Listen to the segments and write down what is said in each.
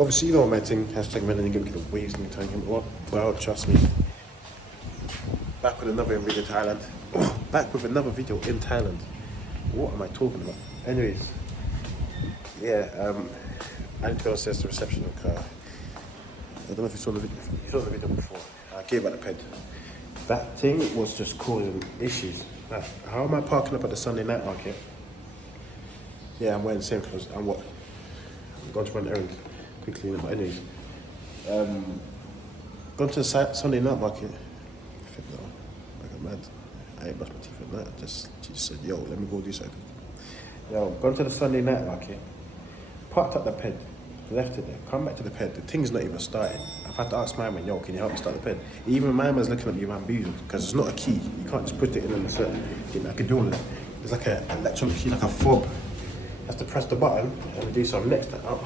Obviously, you know what my thing, hashtag men and give the waves and time him what? Well, trust me. Back with another video in Thailand. Back with another video in Thailand. What am I talking about? Anyways, yeah, I need to go assess the reception of the car. I don't know if you saw the video. You saw the video before. I gave out the ped. That thing was just causing issues. Like, how am I parking up at the Sunday night market? Yeah, I'm wearing the same clothes. I'm what? I'm going to run errands quickly. But anyways, gone to the Sunday night market. I think, no, like a mad. I ain't brushed my teeth at night. She just said, yo, let me go do something. Yo, gone to the Sunday night market. Parked up the ped. Left it there. Come back to the ped. The thing's not even started. I've had to ask my man, yo, can you help me start the ped? Even my man's looking at me bamboozled because it's not a key. You can't just put it in and insert. I can do all of that. There's like an electronic key, like a fob. You have to press the button and do some next up.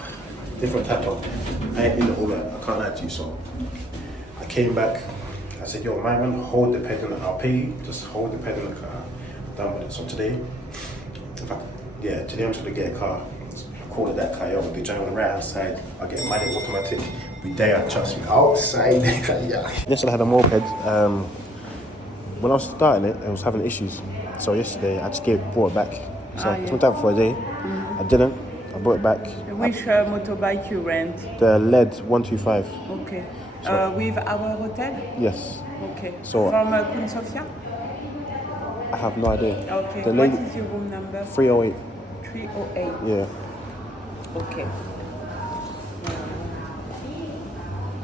Different type of. I ain't into all that. I can't lie to you. So I came back. I said, yo, my man, hold the ped in the car. I'll pay you. Just hold the ped in the car. I'm done with it. So today, in fact, yeah, today I'm just gonna get a car. Call it that car, yo, we'll be driving right outside. I'll get money automatic. We there, trust me. Outside, yeah. Yesterday I had a moped. When I was starting it, I was having issues. So yesterday I just brought it back. So I took it for a day. I didn't. I brought it back. Which motorbike you rent? The LED 125. Okay. With our hotel? Yes. Okay. So from Queen Sofia? I have no idea. Okay. The What is your room number? 308. 308. Yeah. Okay.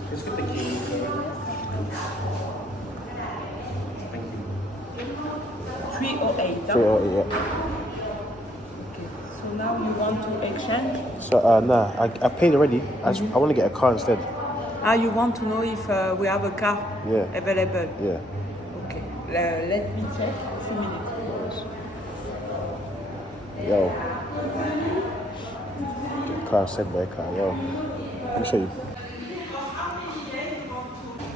Let's get the key. 308. 308, yeah. Okay. So now you want to exchange? So, nah, I paid already. I want to get a car instead. You want to know if we have a car available? Yeah. Okay. Let me check. A few minutes. Yo. Car said by car, yo. Let me show you.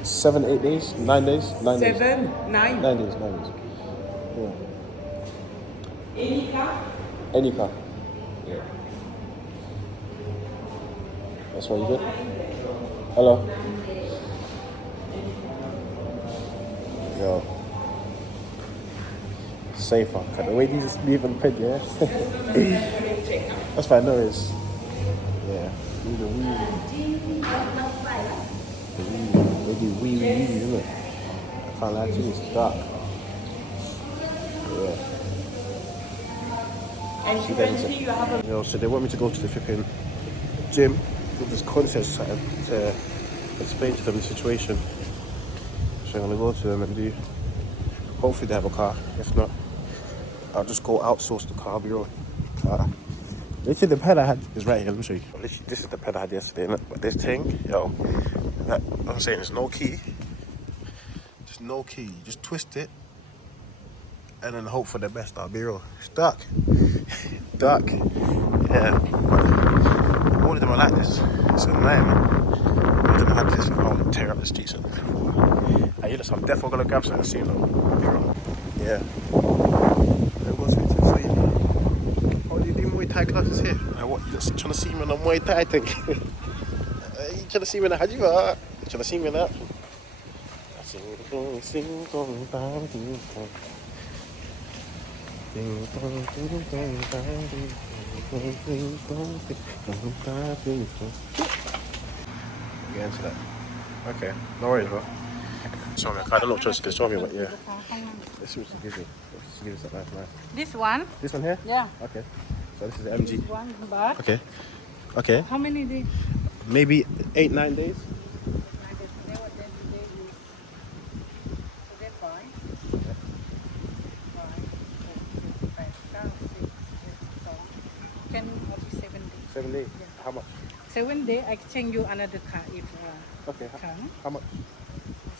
7, 8 days, 9 days, 9 days. 7, 9. 9 days, 9 days. Yeah. Any car? Any car. Yeah. That's what you good? Hello. Yo. Safer. Cut the way these leave on the ped, yeah? That's fine, no worries. Yeah. The wee, isn't it? I can't lie to you, it's dark. Yeah. And you can see you have a... You know, so they want me to go to the flipping gym with this concert site to explain to them the situation. So I'm gonna go to them and do. Hopefully they have a car. If not, I'll just go outsource the car. I'll be right. Literally the ped I had is right here. Let me show you. Literally, this is the ped I had yesterday. But this thing, yo, I'm saying there's no key. There's no key. You just twist it and then hope for the best. I'll be real. It's dark. Dark. Yeah. All of them are like this. It's annoying, man. I don't know how to do this. I want to tear up the streets. I'm definitely gonna grab something soon though. I'll be real. Yeah. Oh, you do Muay Thai classes here? What? You're trying to see me on a Muay Thai thing? You trying to see me in a Hajiva? You trying to see me in that? Get into that. Okay, no worries, bro. Show me. I don't know what choice to show me, but yeah. Let's see what she gives me. Let's give us that nice. This one? This one here? Yeah. Okay. So this is the MG. This one, but... Okay. Okay. How many days? Maybe 8, 9 days. Can be 7 days. 7 days. Yeah. How much? 7 days, I exchange you another car if Okay. come. How much?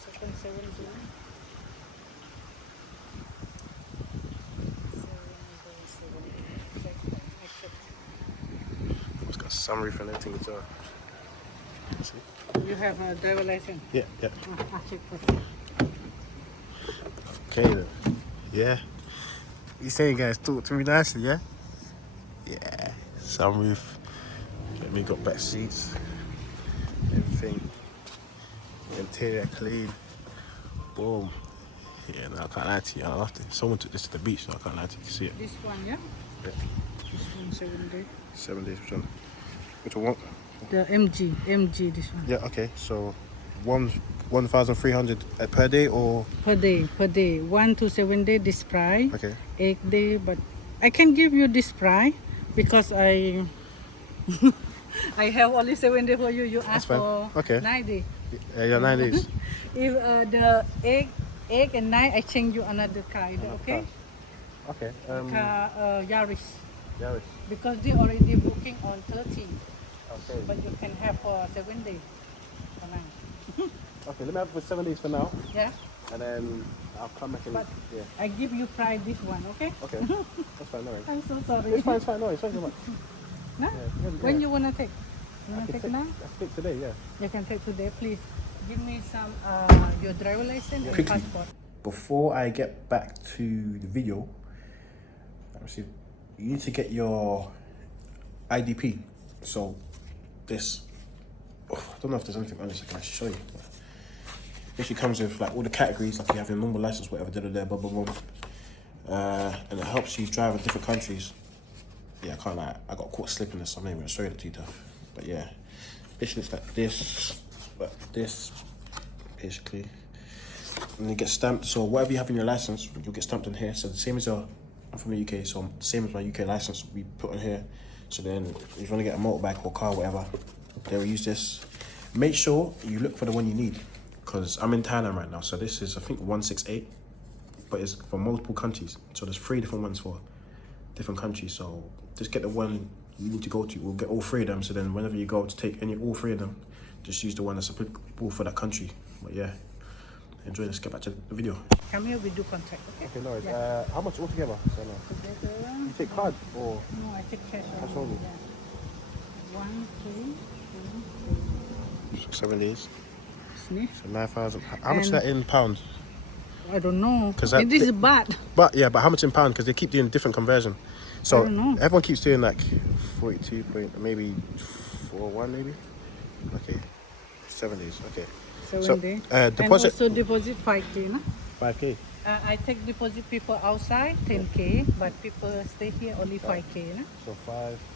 Second 7 days. 7 days. It's got some roof and everything as well. See? You have a driver license? Yeah, yeah. I'll check first. Okay then. Yeah. You saying guys talk to me nicely, yeah? Yeah. Sunroof. Let me got back seats. everything. Interior clean. Boom. Yeah, no, I can't lie to you. Someone took this to the beach, so I can't lie to you. You can see it. This one, yeah? Yeah. This one 7 day. 7 days. Which one? Which one? The MG, this one. Yeah. Okay. So, 1,300 per day, or Per day. 1 to 7 day, this price. okay. 8 day, but I can give you this price because I I have only 7 day for you. You ask fine. for Okay. 9 day. Yeah, 9 days. If the egg and 9, I change you another car. Is that okay? Okay. Car Yaris. Yaris. Because they already booking on 30, Okay. but you can have for 7 days. For 9. Okay. Let me have it for 7 days for now, Yeah. and then I'll come back and But yeah. I give you price this one, okay? Okay. That's fine. No worries. I'm so sorry. It's fine. It's fine. No worries. Thank you so much. Nah? Yeah. When you wanna take? You I wanna can take now? I think today. Yeah. You can take today, please. Give me some your driver license and Quickly. passport. Before I get back to the video, obviously, you need to get your IDP. So this, I don't know if there's anything on this I can actually show you. This comes with like all the categories, like you have your normal license, whatever, blah blah blah. And it helps you drive in different countries. Yeah, I can't lie, I got caught slipping this, so I'm not even gonna show you the detail. But yeah, basically it's like this, but this, basically. And you get stamped, so whatever you have in your license, you'll get stamped in here. So the same as I'm from the UK, so same as my UK license, we put in here. So then if you want to get a motorbike or car, whatever, they will use this. Make sure you look for the one you need, because I'm in Thailand right now, so this is, I think, 168, but it's for multiple countries. So there's 3 different ones for different countries, so just get the one you need to go to. We'll get all 3 of them, so then whenever you go to take all 3 of them, just use the one that's applicable for that country. But yeah, enjoy. Let's get back to the video. Come here, we do contract, okay? Okay, no worries. Yeah. How much altogether? So no. Together. You take card or? No, I take cash. Cash only? Yeah. 1, 2, 3, 7 days. 4. So 9,000. How much is And- that in pounds? I don't know. 'Cause that- This is bad. But yeah, but how much in pound? Because they keep doing different conversion. So I don't know. everyone keeps doing like 42 point, maybe 41 maybe. Okay, 7 days. Okay. 7 days. Deposit And also deposit 5K, no? 5k. I take deposit people outside 10K, but people stay here only 5K, no? So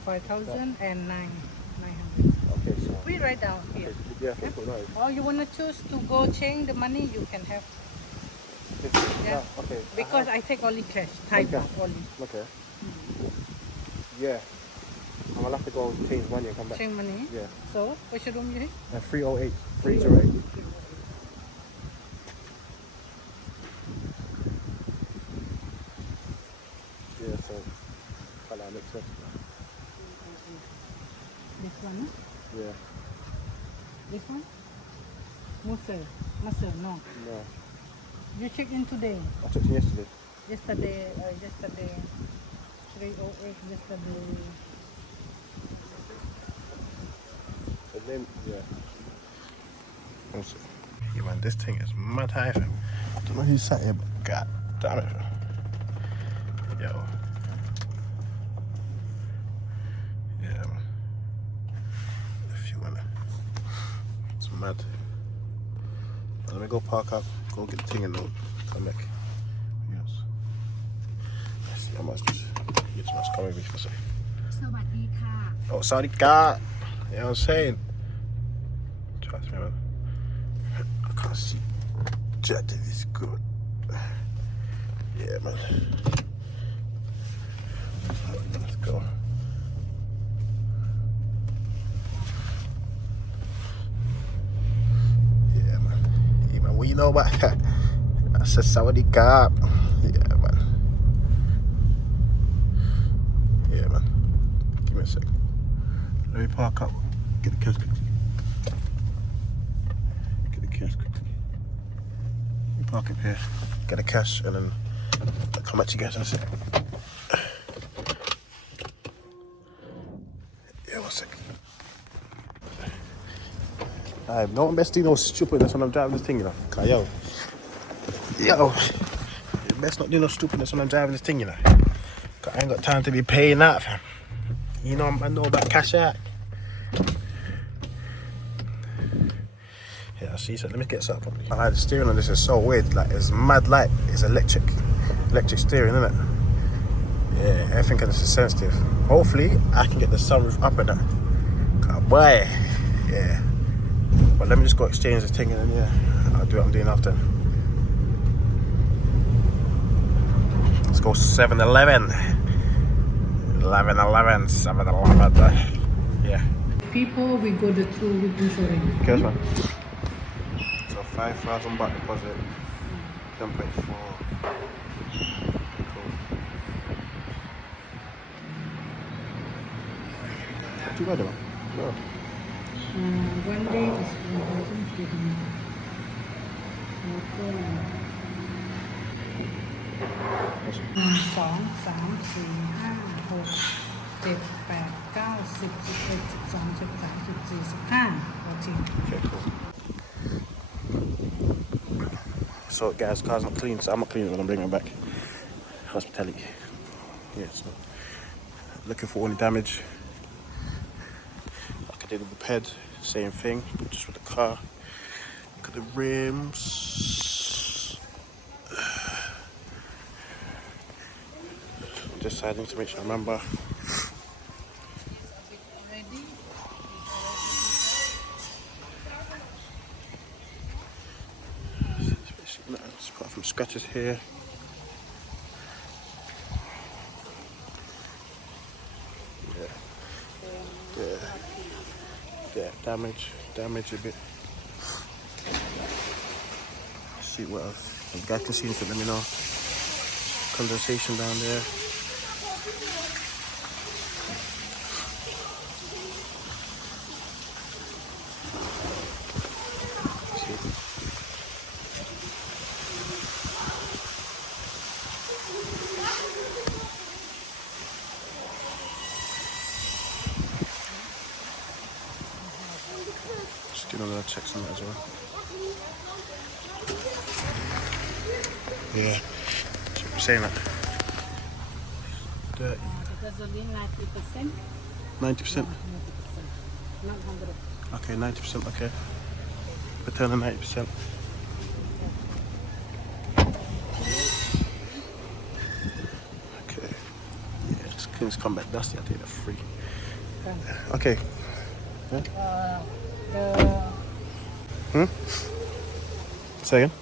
5,000 and 900. Okay, so We write down here. yeah, okay, cool, nice. Or you wanna choose to go change the money, you can have. Yeah. Okay. Because I take only cash, Thai Okay. baht only. Okay. Yeah. I'm gonna have to go change money and come back. Change money. Yeah. So, which room you in? 308. 308. Yeah, so that makes sense. This one, no? Yeah. This one? Muscle, no. No. You check in today. I checked in yesterday. Yesterday, 308, yesterday. And then, yeah. Also, yeah, man, this thing is mad high, fam. I don't know who sat here, but god damn it, fam. Yo. Yeah, man. If you wanna. It's mad. But let me go park up, go get the thing and then come back. Yes. Let's see how much this. Yes, must come with me for a second. สวัสดีค่ะ Oh, Saudi God. You know what I'm saying? Trust me, man. I can't see. That thing is good. Yeah, man. Let's go. Yeah, man. Yeah, man. What you know about that? I said Saudi God. Yeah, man. Yeah, man. Give me a second. Let me park up. Get the cash quickly. Get the cash quickly. Let me park up here. Get the cash and then I'll come back to you guys in a second. Yeah, 1 second. Alright, no one best do no stupidness when I'm driving this thing, you know. Cause yo, you best not do no stupidness when I'm driving this thing, you know. Cause I ain't got time to be paying that, fam. You know, I know about cash out. Yeah, see, so let me get set up properly. I like the steering on this is so weird, like it's mad light, it's electric steering, isn't it? Yeah, everything on this is sensitive. Hopefully, I can get the sunroof up and that. Oh, boy, yeah. But let me just go exchange the thing and then yeah, I'll do what I'm doing after. Let's go 7-Eleven. 7-Eleven. Yeah. People, we go the through with insurance. Okay, that's fine. So 5,000 baht deposit. 10.4. Cool. Not too bad, though. No. 1 day is 1,000. Song, 3, 4, 5, 6, 7, 8, 9, 10, 11, 12, 13, 14, 15. Okay, cool. So guys, car's not clean, so I'm not cleaning when I'm bringing it back. Hospitality. Yeah, so looking for any damage. Like I did with the ped, same thing, but just with the car. Look at the rims. Just I need to make sure I remember. It's got some scratches here. Yeah, damage a bit. Let's see what else. If you guys can see anything, let me know. Condensation down there. Just doing another checks on that as well. Yeah, I'm saying that. Dirty. Gasoline 90%. 90%? Not 100. Okay, 90%, okay. Return on 90%. Okay. Yeah, this thing's come back dusty, I'll take that free. Okay. Yeah? Say again?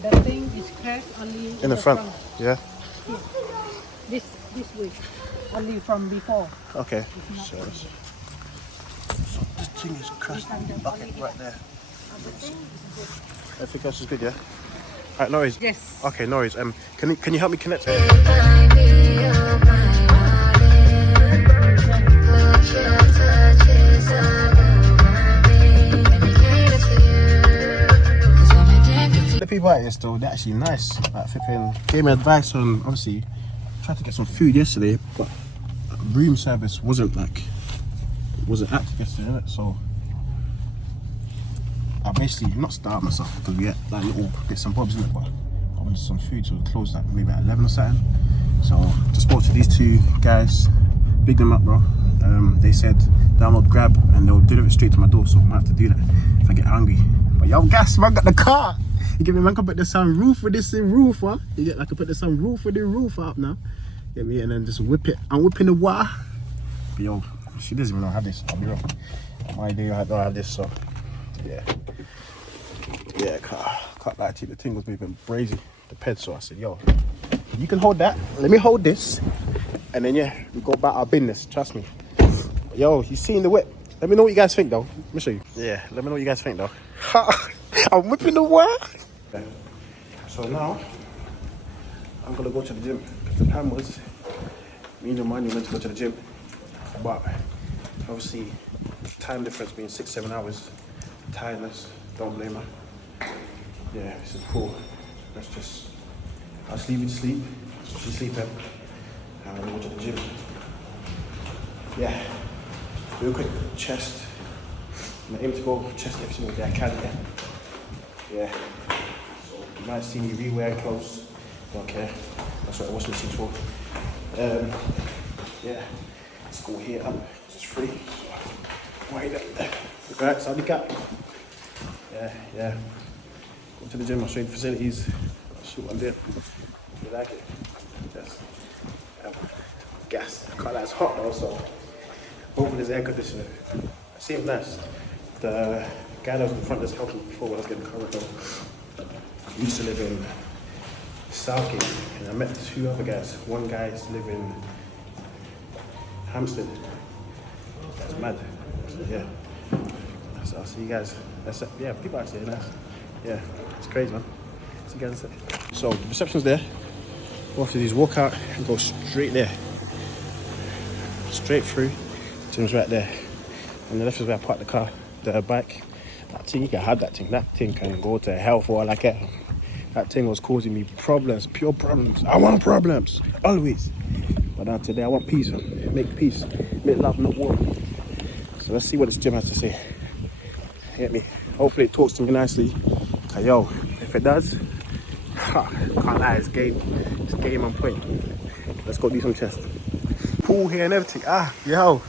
The thing is cracked only In the front. Yeah? Here. This way. Only from before. Okay. So this thing is crashed. Okay, right there. Everything else is good, yeah? Alright, no worries. Yes. Okay, no worries. Can you help me connect? The people at this though, they're actually nice. Like flipping gave me advice on obviously tried to get some food yesterday, but room service wasn't active yesterday, innit? So I basically not starved myself because we had like little bits and bobs in it, but I wanted some food, so we closed like maybe at 11 or something. So just spoke to these two guys, big them up, bro. They said download Grab and they'll deliver it straight to my door, so I might have to do that if I get hungry. But yo, gas, man, got the car. You get me, man, can put the sunroof with this roof, huh? You get like I put the sunroof with the roof up now. Get me, and then just whip it. I'm whipping the wire. But yo, she doesn't even know I have this. I'll be real. My idea I don't have this, so yeah. Yeah, can't lie to you. The thing was moving crazy. The ped, so I said, yo, you can hold that. Let me hold this, and then yeah, we go about our business. Trust me. Yo, you seen the whip? Let me know what you guys think, though. Let me show you. Yeah, let me know what you guys think, though. I'm whipping the wire. Okay. So now, I'm gonna go to the gym. Because the plan was, me and your man, you meant to go to the gym. But, obviously, time difference being 6-7 hours. Tiredness, don't blame her. Yeah, this is cool. I'll just leave you to sleep. She's sleeping. And I'm gonna go to the gym. Yeah. Real quick, chest. I'm aiming to go chest every single day I can, yeah. So you might see me re-wearing clothes. Don't care. That's what I washing machine's for. Yeah. Let's go here up. It's free. Why that? Right, so I'll be cat. Yeah. Yeah. Go to the gym, I'll show you the facilities. I'll shoot one there. You like it? Yes. Gas. I can't lie, it's hot though, so hopefully there's air conditioning. It seems nice. The guy that was in front of us helped me before when I was getting the car though. He used to live in Southgate, and I met 2 other guys. One guy's live in Hampstead. That's mad. So, yeah. So I'll see you guys. That's it. Yeah, people actually are nice. Yeah, it's crazy, man. See you guys in a sec. So the reception's there. All after these, walk out and go straight there. Straight through. Gym's right there. And the left is where I parked the car, the bike. That thing, you can have that thing. That thing can go to hell for all I care. That thing was causing me problems, pure problems. I want problems, always. But now today I want peace, man. Make peace, make love, not war. So let's see what this gym has to say. Get me? Hopefully it talks to me nicely. Cause yo, if it does, can't lie, it's game on point. Let's go do some chest. Pool here and everything. Yo,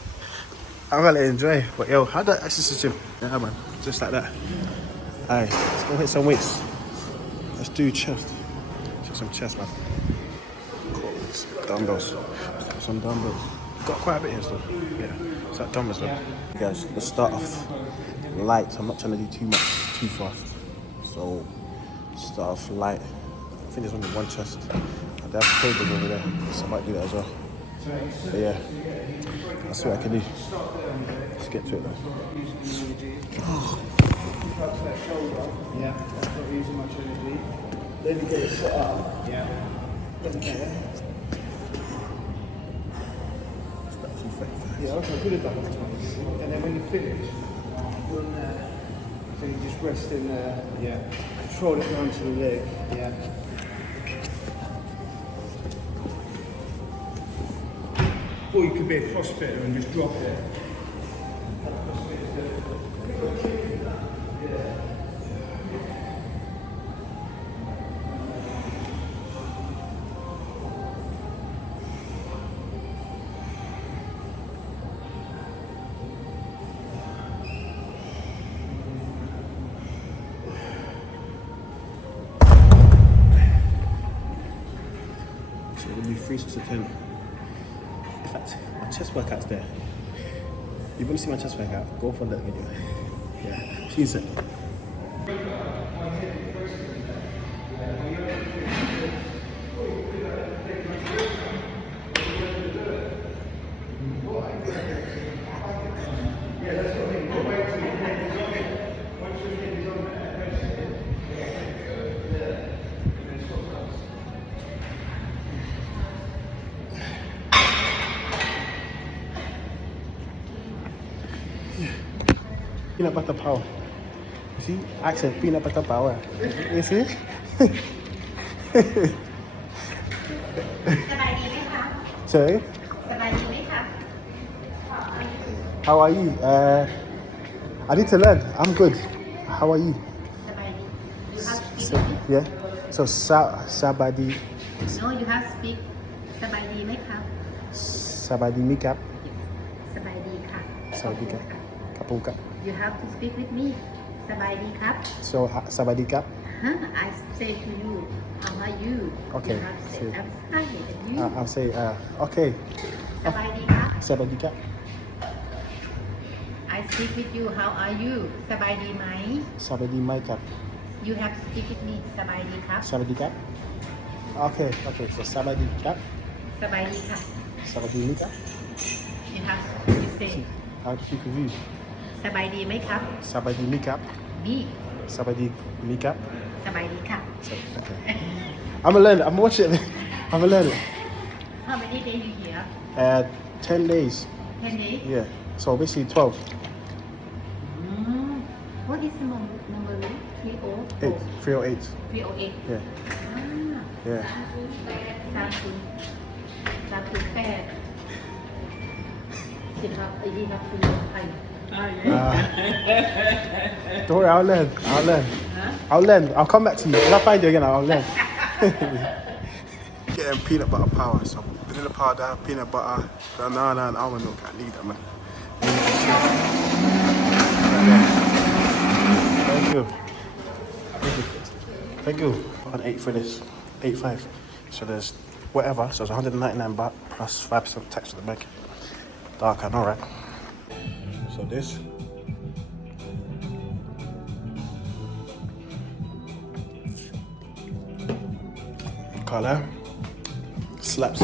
I'm gonna enjoy. But yo, how'd that exercise gym? Yeah, man, just like that. Alright, let's go hit some weights. Let's do chest. Do some chest, man. Cool. Dumbbells. Some dumbbells. Got quite a bit here still. Yeah, it's like dumbbells though. Guys, let's start off light. I'm not trying to do too much, too fast. So, start off light. I think there's only one chest. And they have tables over there, so I might do that as well. But yeah, that's what I can do. Let's get to it now. Yeah, not using much energy. Then you get it set up. Yeah. Yeah, okay, good enough. And then when you finish, so you just rest in there. Yeah. Control it down to the leg. Yeah. Or you could be a crossfitter and just drop it. So we'll do 3 sets of 10. In fact, my chest workout's there. If you want to see my chest workout, go for that video. Yeah, see you soon. Peanut butter power. You see? Accent peanut butter power. You see? สบายดีไหมคะ Sorry? สบายดีไหมคะ How are you? I need to learn. I'm good. How are you? สบายดี You have speak So, with me? yeah. So Sabadi No you have speak สบายดีไหมคะ Sabadi Mikap. สบายดีค่ะ สวัสดีครับ Kapuka. You have to speak with me สบายดีครับ So Sabadi Kap. I say to you how are you Okay. You have to say So- I'm fine and you I'll say okay. สบายดีค่ะ Sabadi Kap. I speak with you how are you สบายดีไหม Sabadi Mikap. You have to speak with me สบายดีครับ Sabadi Kap. Okay. So Sabadi Kap. สบายดีค่ะ Sabadi Mikap. You have to say I'll speak with you. สบายดีไหมครับ Sabadi Mikap. Me Sabadi Mikap. สบายดีค่ะ Okay. I'm gonna learn it. I'm gonna watch it. I'm gonna learn it. How many days you here 10 days. 10 days Yeah. So basically 12. What is the number 8. 308. 308 Yeah. Yeah. 308สิครับไอ้นี่ครับคุณไทย Don't worry, I'll learn. Huh? I'll learn. I'll come back to you. When I find you again, I'll learn. Getting peanut butter power. So vanilla powder, peanut butter, banana, and almond milk. I need that, man. Thank you. Thank you. On 8 for this. 8.5. So there's whatever. So it's 199 baht plus 5% tax to the bank. Dark, I know, right? So this. Can't lie. Slaps.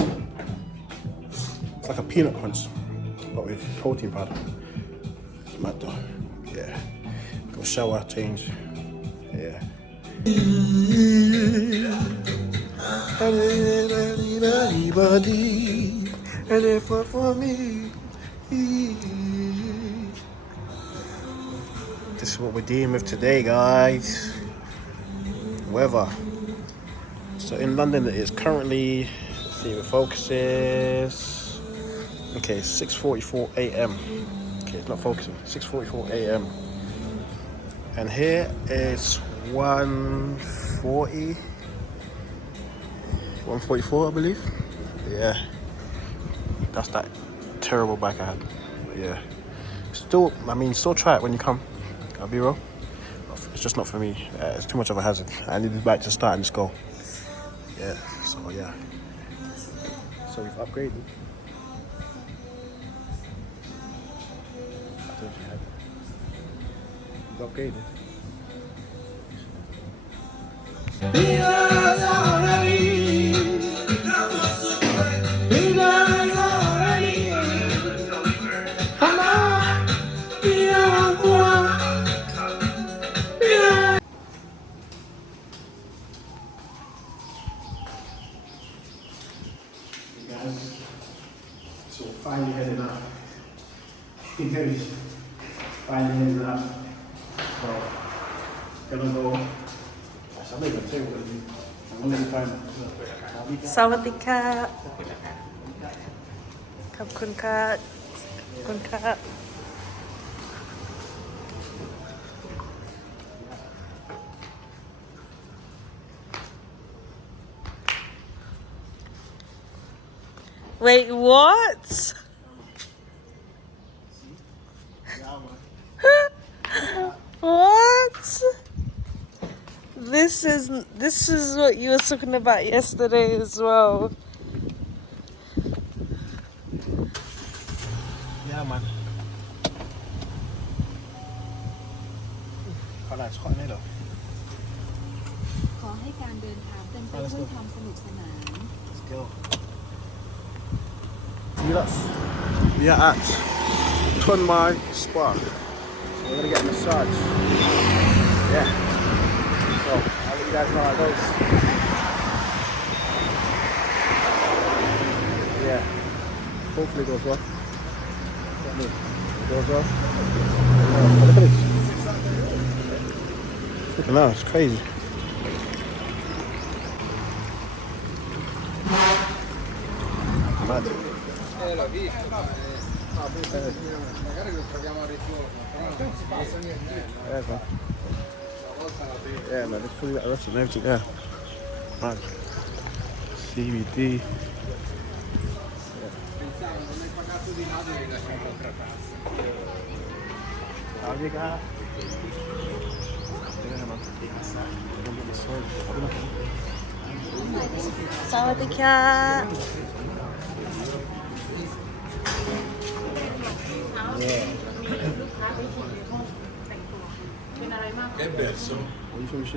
It's like a peanut crunch, but with protein powder. It's mad though. Yeah. Go shower, change. Yeah. Anybody, and if for me. This is what we're dealing with today, guys. Weather. So in London, it is currently. Let's see, the focus is. Okay, 6:44 a.m. Okay, it's not focusing. 6:44 a.m. And here is 1:40. 1:44, I believe. Yeah. That's that terrible bike I had. But yeah. Still, I mean, still try it when you come. I'll be real. It's just not for me. It's too much of a hazard. I need this bike to start and just go. Yeah. So yeah. So we've upgraded. I don't know if you had it. We've upgraded. So finally heading out. Finally heading out. So gonna go. I'm not gonna tell you what to do. I'm gonna let you find it. สวัสดีค่ะขอบคุณค่ะขอบคุณค่ะ Wait, what? What? This is what you were talking about yesterday as well. Yeah, man. It's quite near though. ขอให้การเดินทางเป็นไปด้วยความสนุกสนาน Let's go. See us. We are at Tunmai Spa. So we're gonna get a massage. Yeah. So I'll let you guys know how it goes. Yeah. Hopefully it goes well. It goes well. Oh, look at this. Look at that, it's crazy. Mad. Yeah, man, it's fully arrested and everything there. Man. CBD. Yeah. สวัสดีค่ะ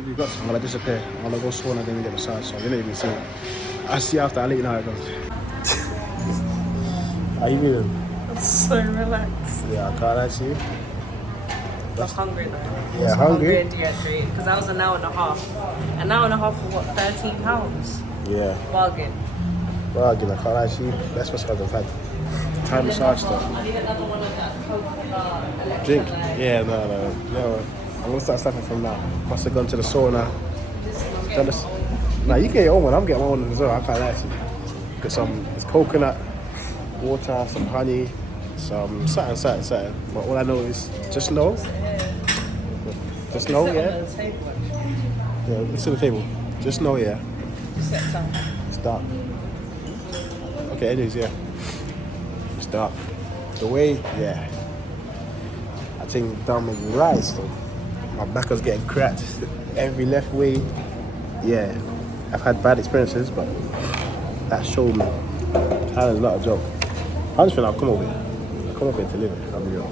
You got some, I'm gonna disappear. I'm gonna go sauna then we get massage, so you're not even seeing it. I'll see after, I'll let you know how it goes. How you feeling? I'm so relaxed. Yeah, I can't lie to you. I'm hungry now. Yeah, I'm hungry? and dehydrated because that was an hour and a half. An hour and a half for what? £13. Yeah. Bargain. Well, again, I can't lie to you. That's what's I've had. Thai massage stuff. I need another one of that coconut. Drink? Yeah, no. I'm gonna start starting from now. Once I go into the sauna. Nah, you get your own one. I'm getting my own as well. I can't lie to you. Got some, it's coconut, water, some honey, some something. But all I know is just know. Just know, yeah. Yeah, it's to the table. Just know, yeah. Just set some. It's dark. Okay, anyways, yeah. It's dark. The way, yeah. I think dumb is right, so my back was getting cracked every left way. yeah, I've had bad experiences, but that showed me Thailand's not a joke. I just think I'll come over here. I'll come over here to live it, I'll be real.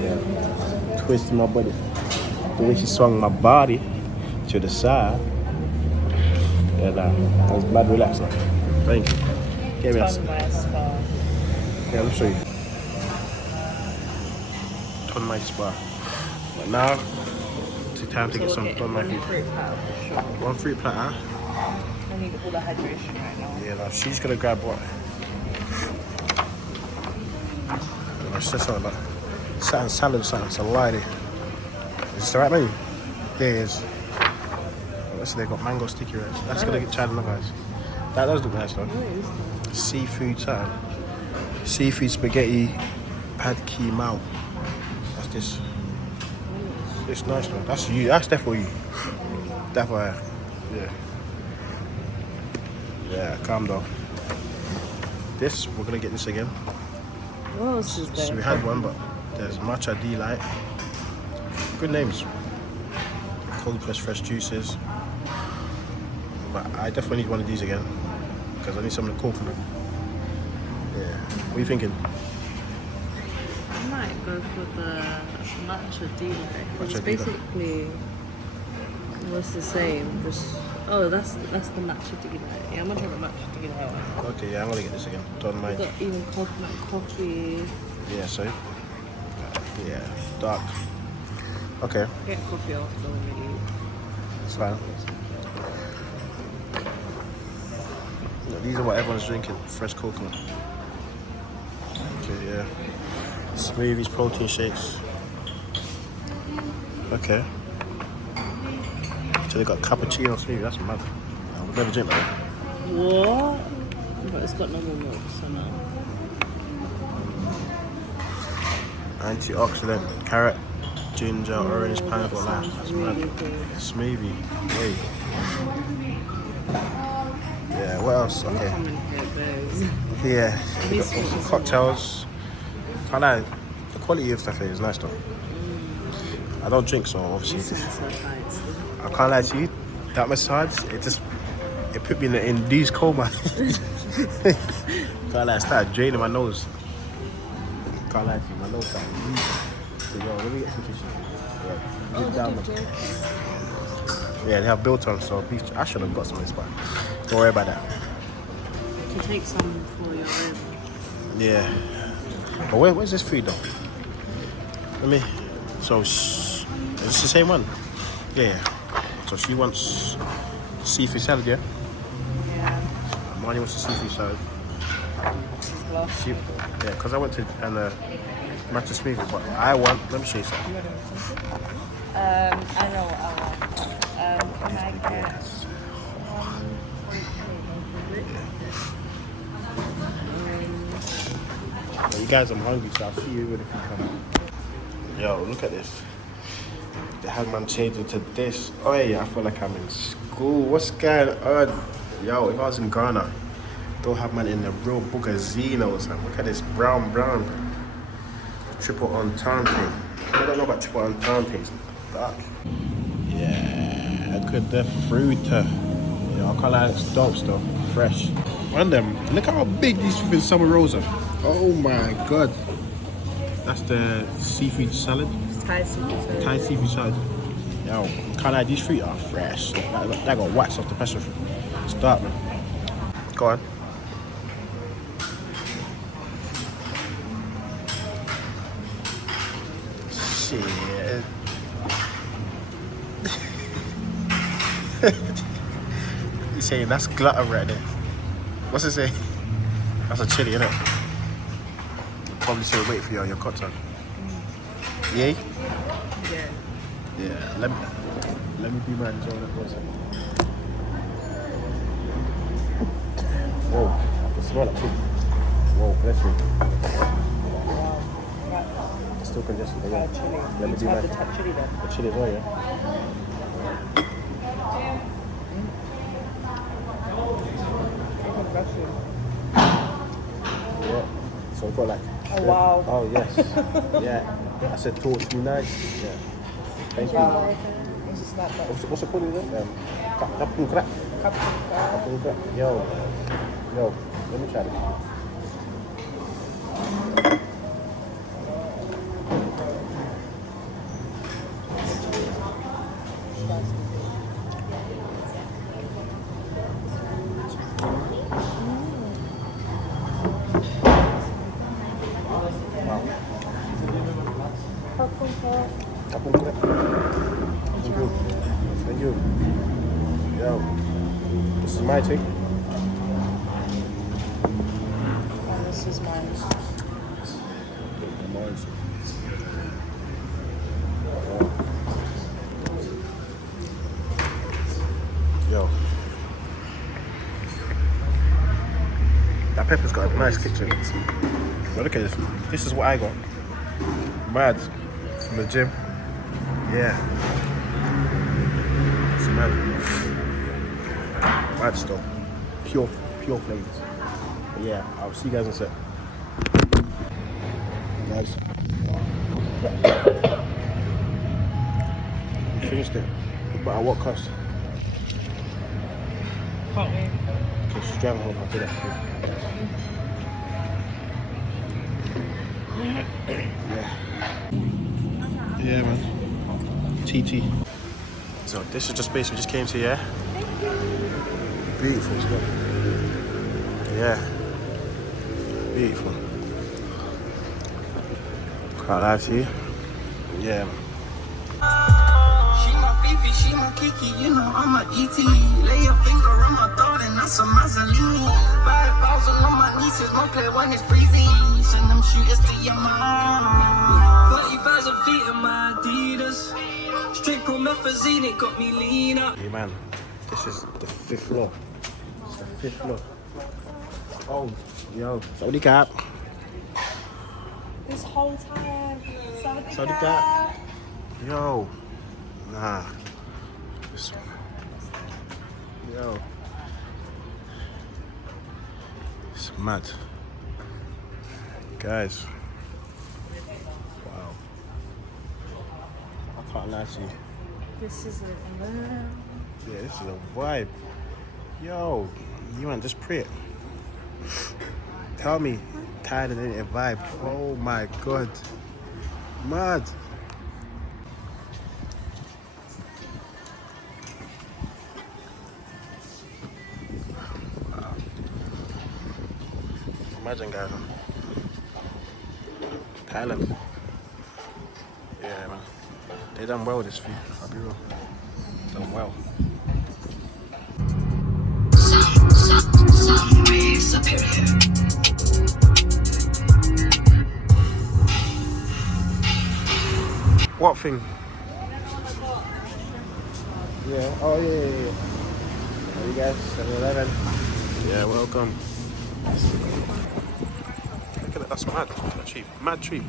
Yeah. Twisting my body. The way she swung my body to the side. Yeah, nah, I was mad relaxed now. Thank you. Give me a second. Yeah, let me show you. Ton my spa. But now, it's time to get some ton my food. One fruit platter. I need all the hydration right now. Yeah, now she's gonna grab what? I said something like salad or something, salad. Is this the right menu? There it is. Listen, they got mango sticky rice. That's gonna get tried on the guys. That does look nice though. Seafood salad. Seafood spaghetti pad ki mao. That's this. It's nice though. That's you. That's definitely you. Definitely. Yeah. Yeah, calm down. This, we're gonna get this again. What else is there? So we had one, but there's matcha delight. Good names. Cold pressed fresh juices. But I definitely need one of these again because I need some of the coconut. Yeah. What are you thinking? I might go for the matcha delight. Matcha It's basically what's the same. Just that's the matcha delight. Yeah, I'm gonna try the matcha delight. Okay, yeah, I'm gonna get this again. Don't mind. Got even coconut coffee. Yeah, so. Yeah, dark. Okay, Get coffee after when we leave. it's fine. These are what everyone's drinking. Fresh coconut. Okay, yeah. Smoothies, protein shakes. Okay. So they got cappuccino smoothie. That's mad. I would never drink that. What? But it's got normal milk, so no. Antioxidant, carrot, ginger, orange, pineapple, lime. That's mad. Really good. Smoothie. Wait. Yeah, what else? Okay. Come and get those. Yeah. They got cocktails. I like the quality of stuff here is nice though. I don't drink, so obviously This one's so nice. I can't lie to you. That massage, it put me in the induced coma. Can't lie, I started draining my nose. Can't lie to you, my nose started bleeding. So yo, let me get some tissue. Yeah, deep down, man. Yeah, they have built on, so I should have got some of this, but don't worry about that. You can take some for your own. Yeah. But where's this food though? Let me. So, is this the same one? Yeah. So she wants seafood salad, yeah? Yeah. Marnie wants a seafood salad. Yeah, because I went to matcha smoothie, but I want. Let me show you something. I know what I want. Can I get Well, you guys, I'm hungry, so I'll see you when the food comes. Yo, look at this. They had man changed into this. Oh yeah, I feel like I'm in school. What's going on? Yo, if I was in Ghana, they'll have man in the real Bugazzinos. Look at this brown. Triple entente. I don't know about triple entente. It's dark. Yeah, look at the fruit. Yo, I can't lie, it's dope stuff. Fresh. And them, look how big these flipping summer rolls are. Oh my god. That's the seafood salad. Thai seafood salad? Thai seafood salad. Yo, can't lie, these fruit are fresh. That got wax off the passion fruit. It's dark, man. Go on. Shit. He's saying that's glutton right there. What's it say? That's a chili, innit? Probably say wait for your cocktail. Yeah? Yeah. Yeah. Let me be mine as well. Whoa, I can smell it too. Whoa, bless me. It's still congested. Yeah. Let me do mine. The chili as well, yeah? Yeah. So we've got like. Oh, wow. Oh yes. Yeah. I said torch be nice. Yeah. Thank you. What's it called again? Kapung crack. Kapung crack. Yo. Let me try this. Kapung crack. Thank you. Yo. This is my thing. This is mine. Yo. That pepper's got a nice kick to it. But look at this. This is what I got. Mad. From the gym. Yeah. It's mad. Mad stuff. Pure flavors. But yeah, I'll see you guys in a sec. Guys. We finished it. But at what cost? Can't wait. Okay, she's driving home. I'll do that. Yeah, man. TT. So this is just space we just came to, yeah? Beautiful spot. Yeah. Beautiful. Quite nice here. Yeah. She my Fifi, she my Kiki, you know I'm a ET. Lay a finger on my throat and that's a Mazzolini. 5,000 on my nieces, more play when it's breezy. Send them shooters to your mom. 30,000 feet in my Adidas. Straight promethazine, it got me lean up. Hey man, this is the 5th floor. It's the 5th floor. Oh, yo. Saudi cap. This whole time. Saudi cap. Yo. Nah. Yo. It's mad. Guys. Wow. I can't lie to you. This is a man. Yeah, this is a vibe. Yo, you man, just pray it. Tell me, Thailand ain't a vibe. Oh my god. Mad. Wow. Imagine, guys. Thailand. Yeah, man. They done well this few, I'll be real. Done well. What thing? Yeah, oh yeah. How you guys? 7-Eleven. Yeah, welcome. Look at that, that's mad. That's cheap. Mad cheap.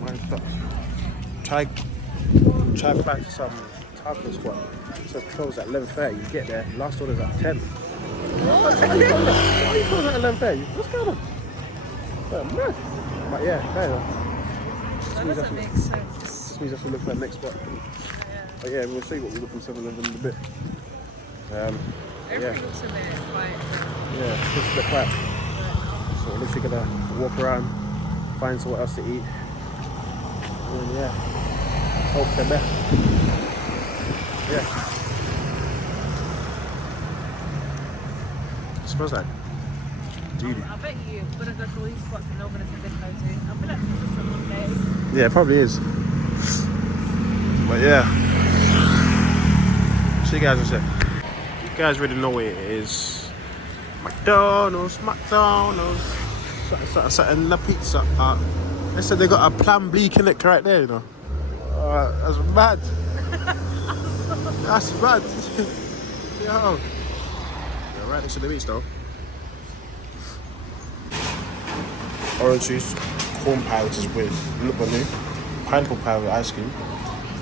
Why is that? Try fly to some taco spot. It says close at 11:30. You get there, last order's at 10. What? How you close at 11:30? What's going on? Mad. But yeah, fair enough. That doesn't make sense. Just means I have to look for the next spot. But yeah, we'll see what we look from 7-Eleven in a bit. Everything looks a bit quiet. Yeah, just a bit quiet. So we're literally gonna walk around, find somewhere else to eat. And yeah, hope for the best. Yeah. It smells like duty. I bet you gonna go to all these spots and nobody's a bit cozy. I feel like it's just a Monday. Yeah, it probably is. But yeah. See you guys in a sec. You guys already know where it is. McDonald's. Something the pizza. They said they got a Plan B connector right there, you know. That's mad. That's mad. Yo. Yeah, right next to the beach though. Orange juice, corn pie, which is weird. Look what new. Pineapple pie with ice cream.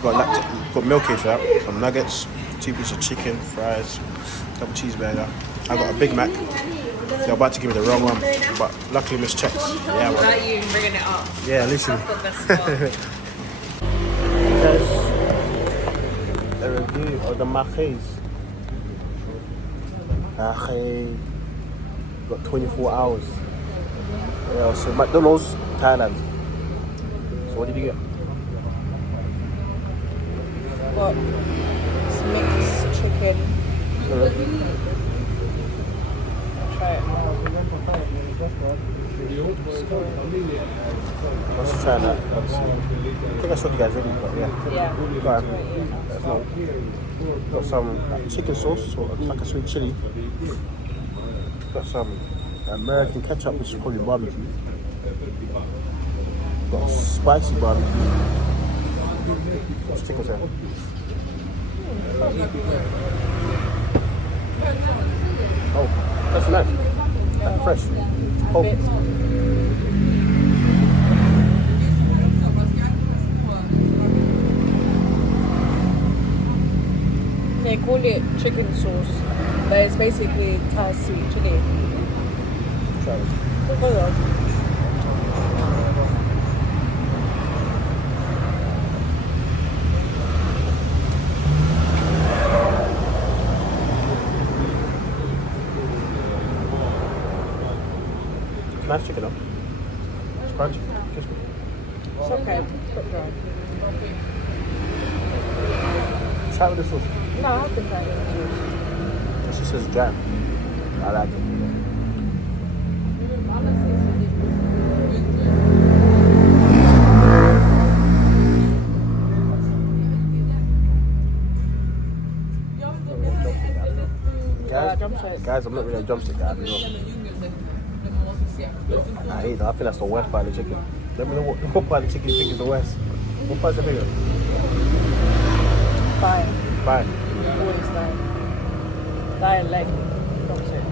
Got milk cake for that. Some nuggets, 2 pieces of chicken, fries, double cheeseburger. I got a Big Mac. They're about to give me the wrong one, but luckily mischecked. Yeah, well. Without you bringing it up. Yeah, listen. That's the best part. Guys, a review on the Maches. Got 24 hours. Yeah, so McDonald's, Thailand. So what did you get? Got some mixed chicken. Try it. Let's try that. I think I showed you guys already, but yeah. Yeah. Got some chicken sauce, or like a sweet chili. Got some American ketchup, which is probably barbecue. Got spicy barbecue. What's chicken's there? Oh, that's nice. That's fresh. Oh. They call it chicken sauce, but it's basically Thai sweet chili. Try it. Nice chicken though. It's crunchy, crispy. It's okay. It's got dry. Try it with the sauce. No, I have been trying it. It just says jam. I like it. Guys, I'm not really a drumstick guy. You know. I hate that. I think that's the worst part of the chicken. Let me know what part of the chicken you think is the worst. What part's the favorite? Fine. Fine. Always fine. Thigh and leg. Drumstick.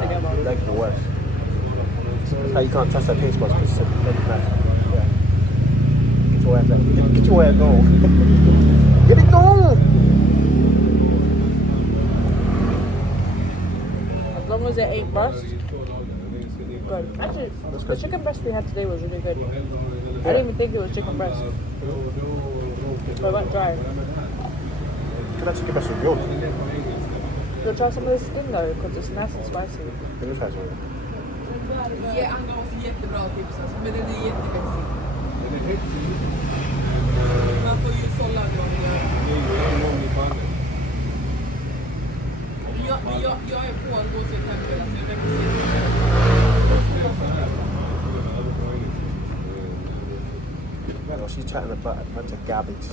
Together. Leg's the worst. That's how you can't trust that taste buds because it's nice. Yeah. Get your ass out. Get your ass going. Get it going! As long as it ain't breast. Good. Actually, the chicken breast we had today was really good. I didn't even think it was chicken breast. But it went dry. That chicken breast is good. You'll try some of the skin though, because it's nice and spicy. It is nice. Ja, Anna har också jättebra tips alltså, men den är jättehäftig. Man får ju sålla då. Jag är på att gå till tempel, alltså jag Well, she's chatting about a bunch of garbage.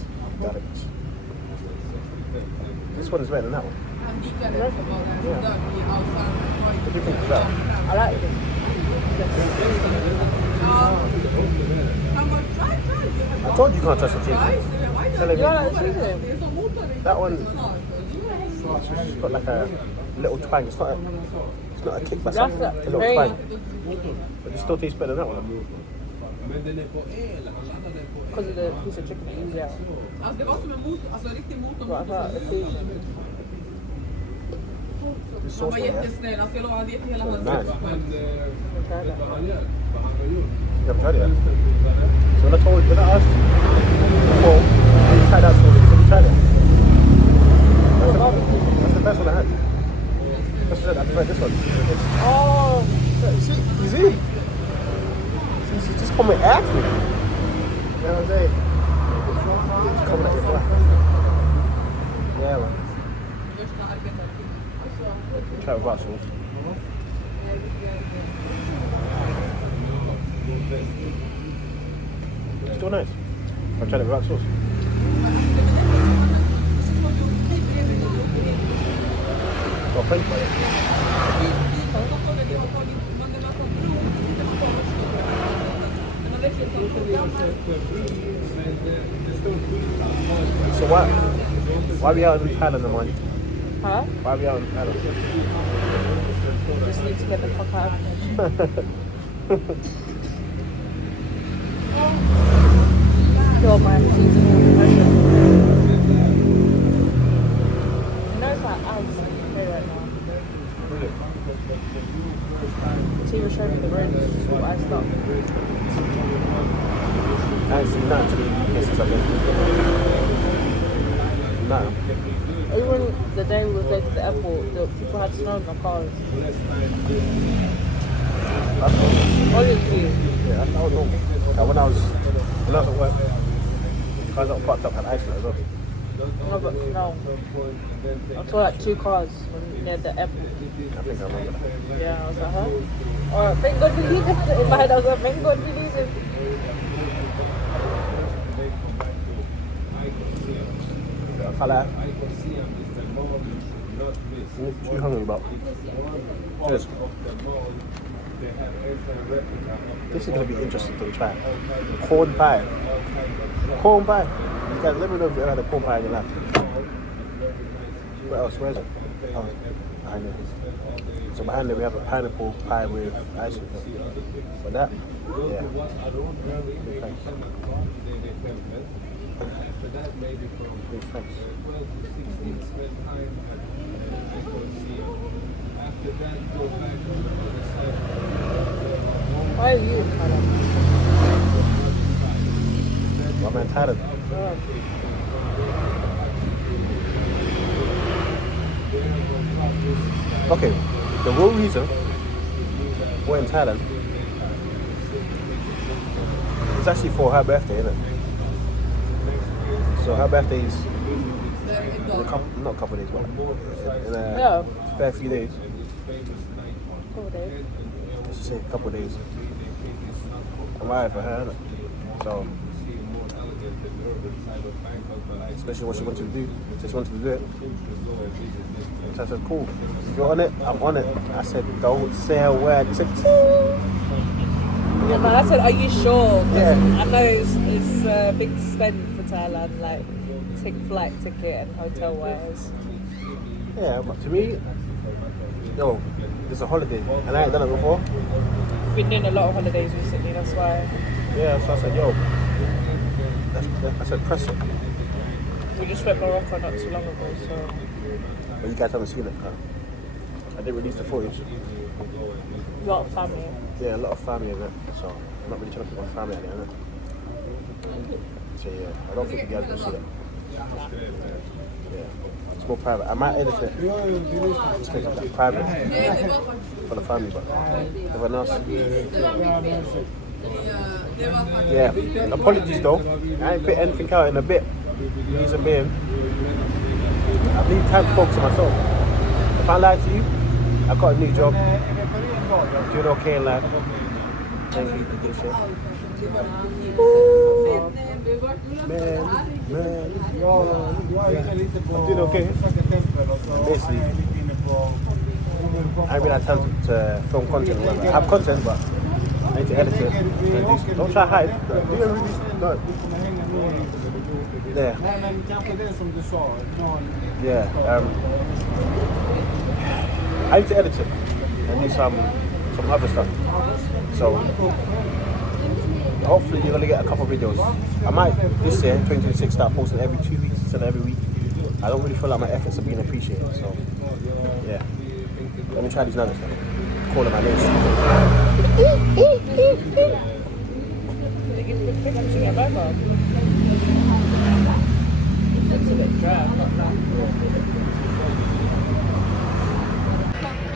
This one is better than that one. Han dikade på vad den dök i Alfan. What do you think of that? I like it. Han bara, try. I told you can't touch the chicken. Tell him. You don't like the seasoning? That one, it's got like a little twang. It's not a kick, but it's That's a little very- twang. But it still tastes better than that one. Because of the piece of chicken that you use out. Alltså det var som en riktig motor. But I thought the seasoning. The Han sauce var one, yeah? jättesnäll, alltså jag lovar, han hela hans Nice. Try that. You haven't tried it yet? So when I asked before, you tried that sauce, you said you tried it. That's the first one I had. That's I prefer this one. Oh, You see? She's just come and ask me. You know what I'm saying? She's coming at your boy. Yeah, man. Try it without sauce. It's still nice. I've tried it without sauce. Got French by it. So why are we out in Thailand, man? huh? Why are we out in Thailand? Just need to get the fuck out of here. Kill my seasonal depression. You know it's like as okay right now. T was showing me the road, this is what I stopped. I ain't seen nothing to the UK since I've been. No. Even the day we were going to the airport, the people had snow in their cars. That's normal. Honestly. Yeah, that's normal. When I was at work, the cars that were parked up had ice in it as well. No, but snow. I saw like 2 cars near the airport. I think I remember that. Yeah, I was like, huh? Oh, thank God we leave it. In my head, I was like, thank God we leave it. I can't lie. You hungry, but cheers. This is going to be interesting to try. Corn pie. Corn pie. You guys, let me know if you ever had a corn pie in your life. What else? Where is it? Oh, behind there. So behind there we have a pineapple pie with ice cream. But that, yeah. Big thanks. Big thanks. Why are you in Thailand? I'm in Thailand. Okay, the real reason we're in Thailand is actually for her birthday, isn't it? So her birthday is in not a couple of days, but in a fair few days. Couple days. Let's just say a couple of days. I'm right for her, innit? So, especially what she wanted to do. She wanted to do it. So I said, cool. If you're on it, I'm on it. I said, don't say a word. He said, Yeah, man, I said, are you sure? 'Cause Yeah. I know it's a big spend for Thailand, like flight ticket and hotel wise. yeah, but to me, yo, it's a holiday, and I ain't done it before. Been doing a lot of holidays recently, that's why. Yeah, so I said, yo, I said, press it. We just went Morocco not too long ago, so. But you guys haven't seen it, huh? I didn't release the footage. A lot of family. Yeah, a lot of family in it, so I'm not really trying to put my family in it. So yeah, I don't think you guys will see it. Yeah, it's more private. I might edit it. Just make it like private for the family, but everyone else. Yeah, apologies though. I ain't put anything out in a bit. Reason being, I need time to focus on myself. If I lie to you, I got a new job. Doing okay in life. Thank you for this shit. Man. I'm doing okay. Basically, I haven't really had time to film content. I have content, but I need to edit it. And don't try to hide. Do your release. No. Yeah. Yeah. I need to edit it and do some other stuff. So hopefully you're gonna get a couple of videos. I might this year, 2026, start posting every 2 weeks instead of every week. I don't really feel like my efforts are being appreciated. So yeah. Let me try these nuggets now. Calling my names.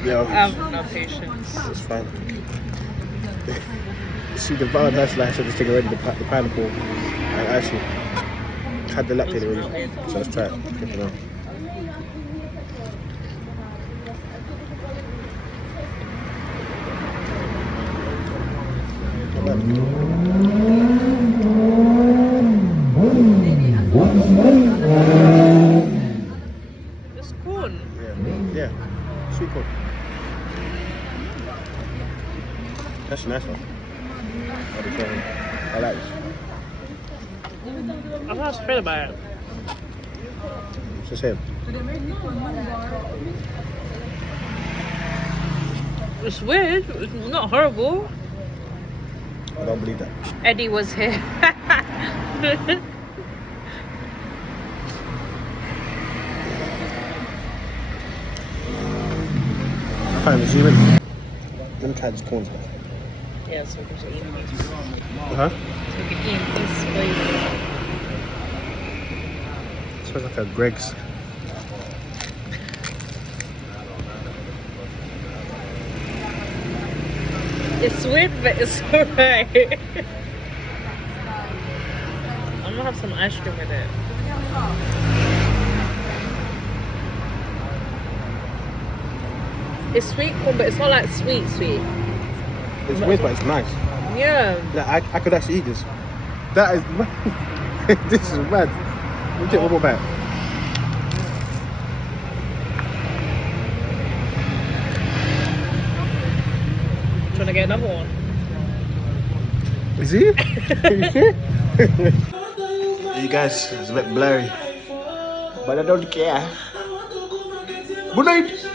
Yo, I have no patience. it's fine. See the bar that's like I just take already the pineapple and actually had the lactate already. So let's try it. Check it out. It's corn. Yeah, sweet corn. That's a nice one. I like this. I don't know how to feel about it. It's the same. It's weird. It's not horrible. I don't believe that. Eddie was here. I can't even zoom in. Let me try this corn stuff. Yeah, so we can eat this. Huh? So we can eat this, please. It's smells like a Greg's. It's weird, but it's alright. I'm gonna have some ice cream with it. It's sweet corn, but it's not like sweet. It's weird, but it's nice. Yeah. Yeah, I could actually eat this. That is mad. This is mad. Let me take one more bite. Trying to get another one. Is he? You guys, it's a bit blurry. But I don't care. Good night.